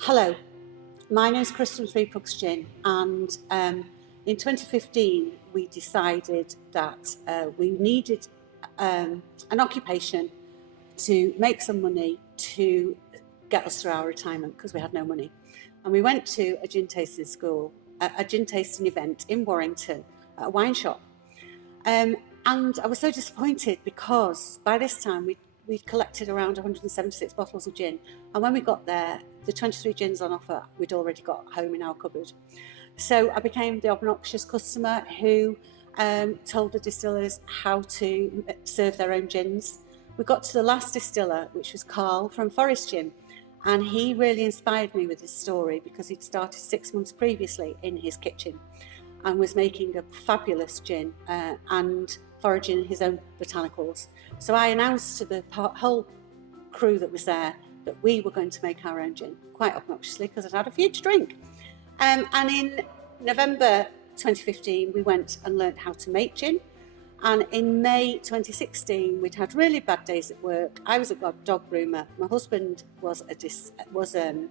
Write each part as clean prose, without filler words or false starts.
Hello, my name is Crystal from Pugs Gin, and in 2015 we decided that we needed an occupation to make some money to get us through our retirement because we had no money. And we went to a gin tasting school, a gin tasting event in Warrington at a wine shop. And I was so disappointed because by this time we'd collected around 176 bottles of gin. And when we got there, the 23 gins on offer, we'd already got home in our cupboard. So I became the obnoxious customer who told the distillers how to serve their own gins. We got to the last distiller, which was Carl from Forest Gin. And he really inspired me with his story because he'd started 6 months previously in his kitchen and was making a fabulous gin and foraging his own botanicals. So I announced to the whole crew that was there that we were going to make our own gin, quite obnoxiously because I'd had a few to drink. And in November 2015, we went and learnt how to make gin. And in May 2016, we'd had really bad days at work. I was a dog groomer. My husband was an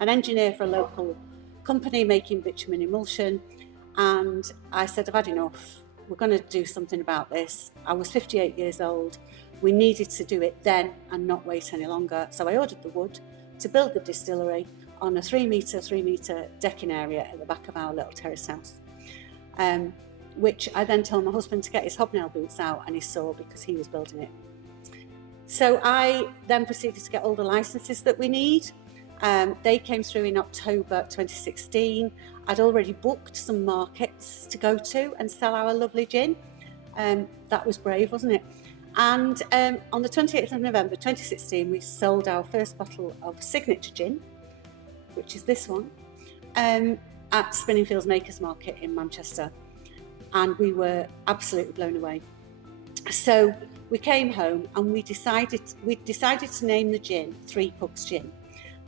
engineer for a local company making bitumen emulsion. And I said, I've had enough. We're going to do something about this. I was 58 years old. We needed to do it then and not wait any longer. So I ordered the wood to build the distillery on a 3 metre decking area at the back of our little terrace house. Which I then told my husband to get his hobnail boots out and he saw because he was building it. So I then proceeded to get all the licenses that we need. They came through in October 2016. I'd already booked some markets to go to and sell our lovely gin. That was brave, wasn't it? And on the 28th of November 2016, we sold our first bottle of Signature Gin, which is this one, at Spinningfields Makers Market in Manchester. And we were absolutely blown away. So we came home and we decided to name the gin 3 Pugs Gin.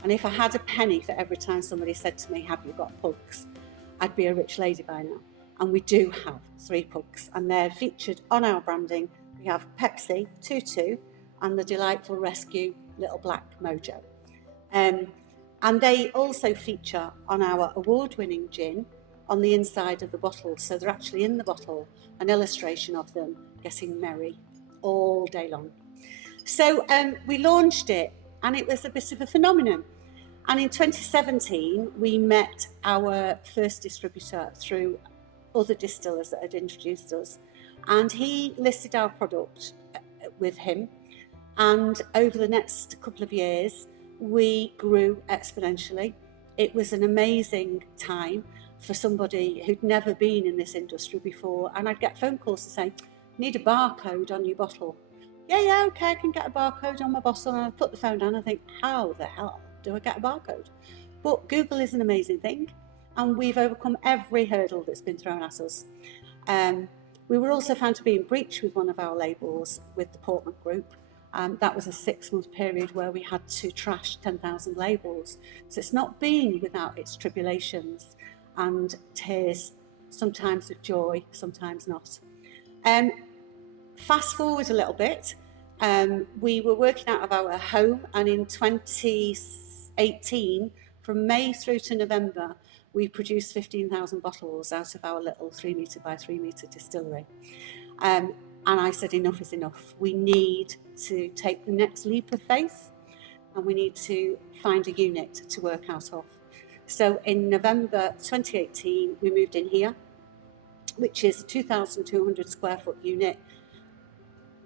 And if I had a penny for every time somebody said to me, have you got pugs, I'd be a rich lady by now. And we do have 3 pugs and they're featured on our branding. We have Pepsi, Tutu, and the delightful Rescue Little Black Mojo. And they also feature on our award-winning gin on the inside of the bottle. So they're actually in the bottle, an illustration of them getting merry all day long. So we launched it and it was a bit of a phenomenon. And in 2017, we met our first distributor through other distillers that had introduced us. And he listed our product with him. And over the next couple of years, we grew exponentially. It was an amazing time for somebody who'd never been in this industry before. And I'd get phone calls to say, need a barcode on your bottle. Yeah, okay, I can get a barcode on my bottle. And I put the phone down and I think, how the hell do I get a barcode? But Google is an amazing thing. And we've overcome every hurdle that's been thrown at us. We were also found to be in breach with one of our labels with the Portman Group. That was a 6-month period where we had to trash 10,000 labels. So it's not been without its tribulations and tears, sometimes of joy, sometimes not. Fast forward a little bit, we were working out of our home, and in 2018, from May through to November, we produced 15,000 bottles out of our little 3 metre by 3 metre distillery. And I said, enough is enough. We need to take the next leap of faith and we need to find a unit to work out of. So in November 2018, we moved in here, which is a 2,200 square foot unit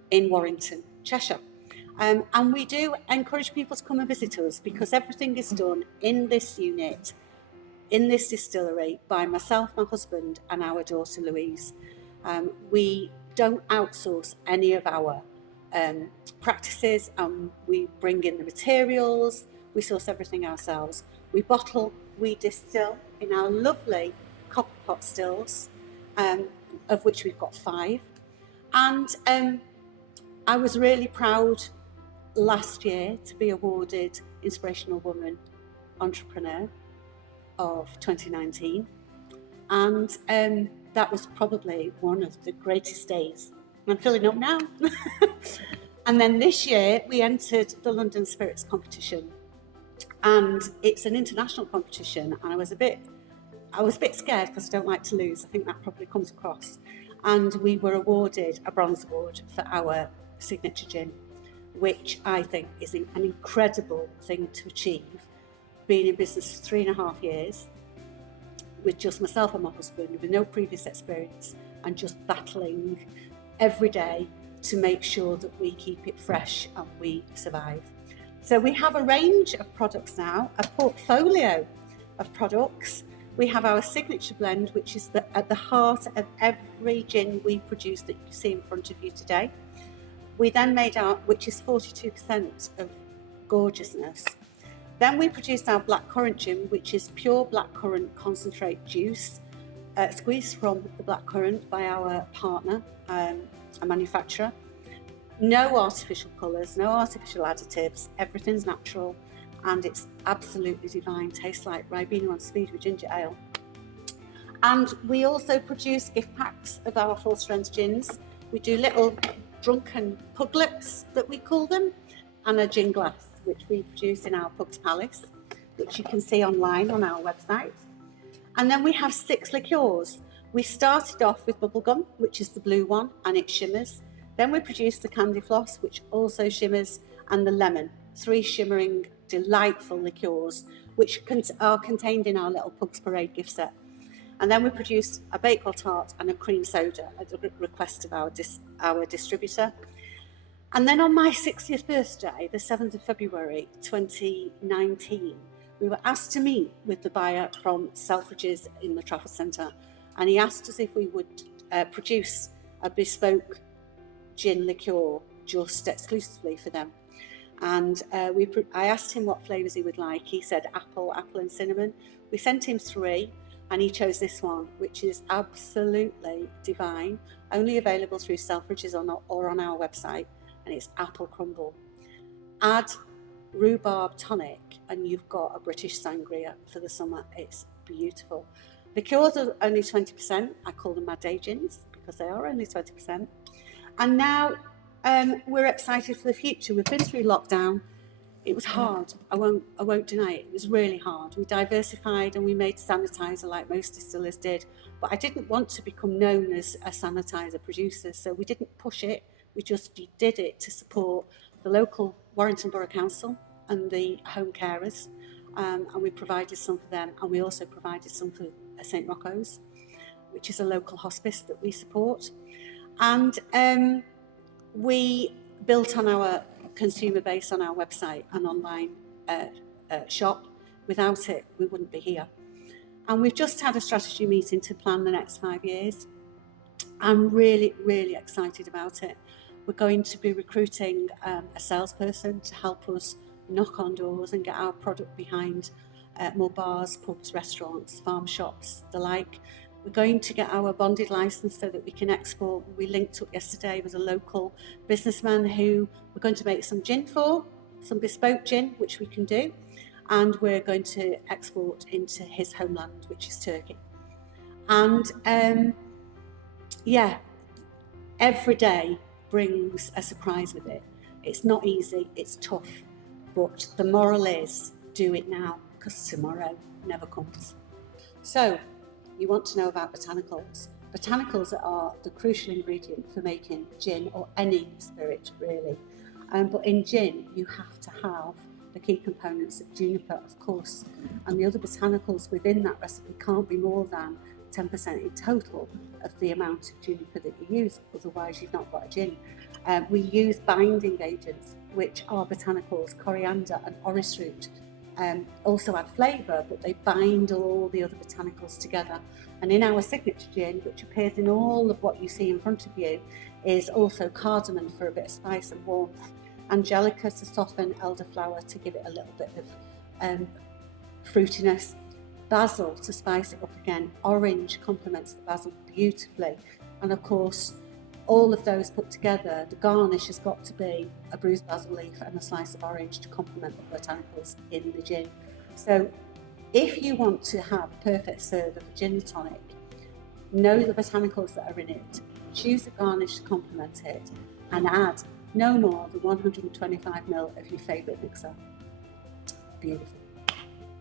in Warrington, Cheshire. And we do encourage people to come and visit us because everything is done in this unit, in this distillery, by myself, my husband, and our daughter Louise. We don't outsource any of our practices. We bring in the materials, we source everything ourselves. We bottle, we distill in our lovely copper pot stills, of which we've got 5. And I was really proud last year to be awarded Inspirational Woman Entrepreneur of 2019. And that was probably one of the greatest days. I'm filling up now. And then this year we entered the London Spirits competition. And it's an international competition, and I was a bit scared because I don't like to lose. I think that probably comes across. And we were awarded a bronze award for our signature gin, which I think is an incredible thing to achieve. Being in business for 3.5 years, with just myself and my husband, with no previous experience, and just battling every day to make sure that we keep it fresh and we survive. So we have a range of products now, a portfolio of products. We have our signature blend, which is at the heart of every gin we produce that you see in front of you today. We then made our, which is 42% of gorgeousness. Then we produced our blackcurrant gin, which is pure blackcurrant concentrate juice, squeezed from the blackcurrant by our partner, a manufacturer. No artificial colours, no artificial additives, everything's natural, and it's absolutely divine. Tastes like Ribena on speed with ginger ale. And we also produce gift packs of our full strength gins. We do little drunken puglets, that we call them, and a gin glass, which we produce in our Pugs Palace, which you can see online on our website. And then we have 6 liqueurs. We started off with bubblegum, which is the blue one, and it shimmers. Then we produced the candy floss, which also shimmers, and the lemon, 3 shimmering, delightful liqueurs, which are contained in our little Pugs Parade gift set. And then we produced a Bakewell tart and a cream soda at the request of our distributor. And then on my 60th birthday, the 7th of February 2019, we were asked to meet with the buyer from Selfridges in the Trafford Centre, and he asked us if we would produce a bespoke gin liqueur just exclusively for them. And I asked him what flavours he would like. He said apple and cinnamon. We sent him 3, and he chose this one, which is absolutely divine, only available through Selfridges or on our website, and it's apple crumble. Add rhubarb tonic and you've got a British sangria for the summer. It's beautiful. Liqueurs are only 20%. I call them my day gins because they are only 20%. And now we're excited for the future. We've been through lockdown. It was hard. I won't deny it. It was really hard. We diversified and we made sanitizer like most distillers did. But I didn't want to become known as a sanitizer producer, so we didn't push it. We just did it to support the local Warrington Borough Council and the home carers, and we provided some for them. And we also provided some for St Rocco's, which is a local hospice that we support. And we built on our consumer base on our website and online shop. Without it, we wouldn't be here. And we've just had a strategy meeting to plan the next 5 years. I'm really, really excited about it. We're going to be recruiting a salesperson to help us knock on doors and get our product behind more bars, pubs, restaurants, farm shops, the like. We're going to get our bonded license so that we can export. We linked up yesterday with a local businessman who we're going to make some gin for, some bespoke gin, which we can do. And we're going to export into his homeland, which is Turkey. And every day brings a surprise with it. It's not easy, it's tough, but the moral is do it now because tomorrow never comes. So you want to know about botanicals. Botanicals are the crucial ingredient for making gin or any spirit really. But in gin you have to have the key components of juniper, of course, and the other botanicals within that recipe can't be more than 10% in total of the amount of juniper that you use, otherwise you've not got a gin. We use binding agents, which are botanicals, coriander and orris root. Also add flavour, but they bind all the other botanicals together. And in our signature gin, which appears in all of what you see in front of you, is also cardamom for a bit of spice and warmth, angelica to soften, elderflower to give it a little bit of fruitiness, basil to spice it up again, orange complements the basil beautifully, and of course all of those put together, the garnish has got to be a bruised basil leaf and a slice of orange to complement the botanicals in the gin. So if you want to have a perfect serve of a gin and tonic, know the botanicals that are in it, choose a garnish to complement it, and add no more than 125ml of your favourite mixer. beautiful.